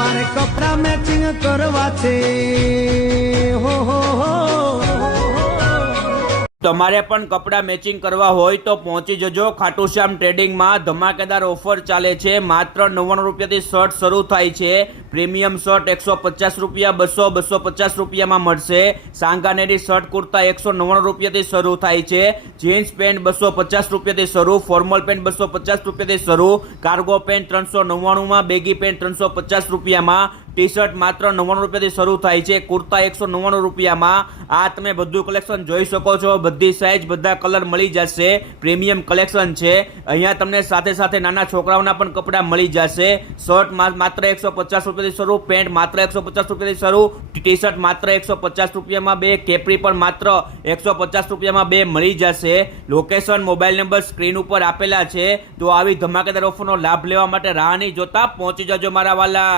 મારે કપડા મેચિંગ કરવા છે હો તમારે પણ કપડાં મેચિંગ કરવા હોય તો પહોંચી જજો ખાટુશ્યામ ટ્રેડિંગમાં ધમાકેદાર ઓફર ચાલે છે। માત્ર 99 રૂપિયાથી શર્ટ શરૂ થાય છે। પ્રીમિયમ શર્ટ 150 રૂપિયા, 250 રૂપિયામાં મળશે। સાંગાનેરી શર્ટ કુર્તા 199 રૂપિયાથી શરૂ થાય છે। જીન્સ પેન્ટ 250 રૂપિયાથી શરૂ, ફોર્મલ પેન્ટ 250 રૂપિયાથી શરૂ, કાર્ગો પેન્ટ 399માં, બેગી પેન્ટ 350 રૂપિયામાં, ટી શર્ટ માત્ર 99 રૂપિયાથી શરૂ થાય છે। કુર્તા 199 રૂપિયામાં। આ તમે બધું કલેક્શન જોઈ શકો છો, બધી સાઇઝ, બધા કલર મળી જશે। પ્રીમિયમ કલેક્શન છે। અહીંયા તમને સાથે સાથે નાના છોકરાઓના પણ કપડા મળી જશે। શર્ટ માત્ર 150 રૂપિયાથી શરૂ, પેન્ટ માત્ર 150 રૂપિયાથી શરૂ, ટી શર્ટ માત્ર 150 રૂપિયામાં 2, કેપરી પણ માત્ર 150 રૂપિયામાં 2 મળી જશે। લોકેશન, મોબાઈલ નંબર સ્ક્રીન ઉપર આપેલા છે। તો આવી ધમાકેદાર ઓફરનો લાભ લેવા માટે રાહ નહીં જોતા પહોંચી જજો મારા વાલા।